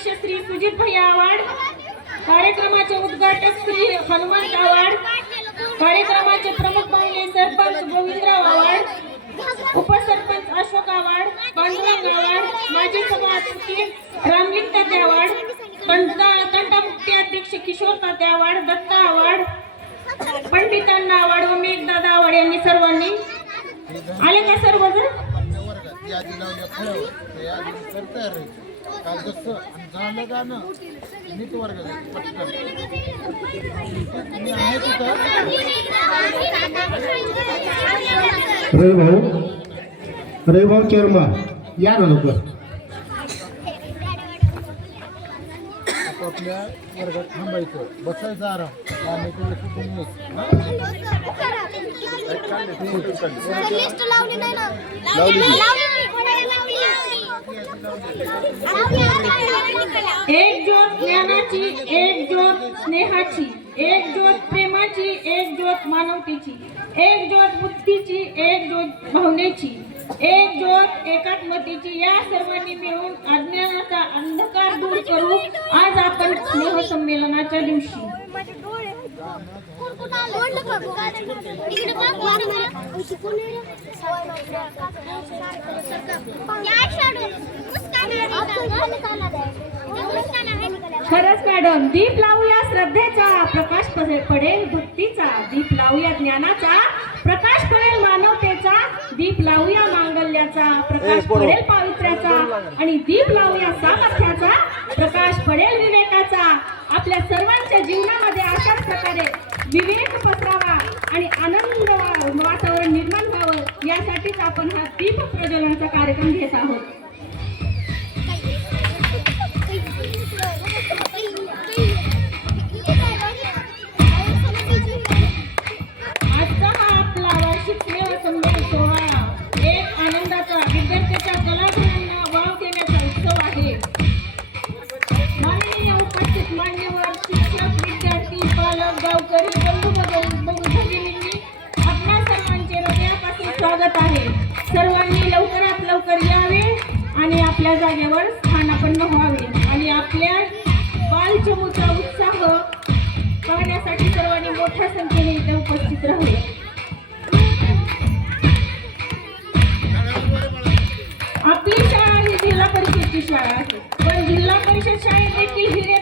अध्यक्ष श्री सुजित भैया आवाड, कार्यक्रमाचे उद्घाटक श्री हनुमंत आवाड, कार्यक्रमाचे प्रमुख पाहुणे सरपंच गोविंदराव आवाड, उपसरपंच अशोक आवाड, पांडुरंग आवाड, माजी सभापती रामलिंग तात्या आवाड, तंटामुक्ती अध्यक्ष किशोर तात्या आवाड, दत्ता आवाड, पंडितांना आवाड व मेघदादा आवाड यांनी सर्वांनी आले का सर्वजण? रविभाऊ चेरमा या ना लवकर. आपल्या वर्गात थांबायचं, बसायचं आराम. एक ज्योत ज्ञानाची, एक ज्योत स्नेहाची, एक ज्योत प्रेमाची, एक ज्योत मानवतेची, एक ज्योत बुद्धीची, एक ज्योत भावनेची, एक ज्योत एकात्मतेची. या सर्वांनी मिळून अज्ञानाचा अंधकार दूर करू आज आपण स्नेह संमेलनाच्या दिवशी. खरंच मॅडम, दीप लावूया श्रद्धेचा, प्रकाश पडेल भक्तीचा, दीप लावूया ज्ञानाचा, प्रकाश पडेल मानवतेचा, दीप लावूया मांगल्याचा, प्रकाश पडेल पावित्र्याचा, आणि दीप लावूया सामर्थ्याचा, प्रकाश पडेल विवेकाचा. आपल्या सर्वांच्या जीवनामध्ये अशाच प्रकारे विवेक पसरावा आणि आनंद वातावरण निर्माण व्हावं यासाठीच आपण हा दीप प्रज्वलनाचा कार्यक्रम घेत आहोत. आजचा हा आपला वार्षिक स्नेह संमेलन सोहळा एक आनंदाचा, विद्यार्थ्यांच्या कलागुणांना वाव देण्याचा उत्सव आहे. माननीय उपस्थित मान्यवर शिक्षक, विद्यार्थी, पालक, गावकरी, बंधू भगिनींनी आपणा सर्वांचे हृदयापासून स्वागत आहे. सर्वांनी लवकरात लवकर यावे आणि आपल्या जागेवर स्थानापन्न व्हावे आणि आपल्या बालचमूचा उत्साह पाहण्यासाठी सर्वांनी मोठ्या संख्येने इथे उपस्थित राहावे. आपली शाळा ही जिल्हा परिषदची शाळा आहे, पण जिल्हा परिषद शाळेत देखील हिरे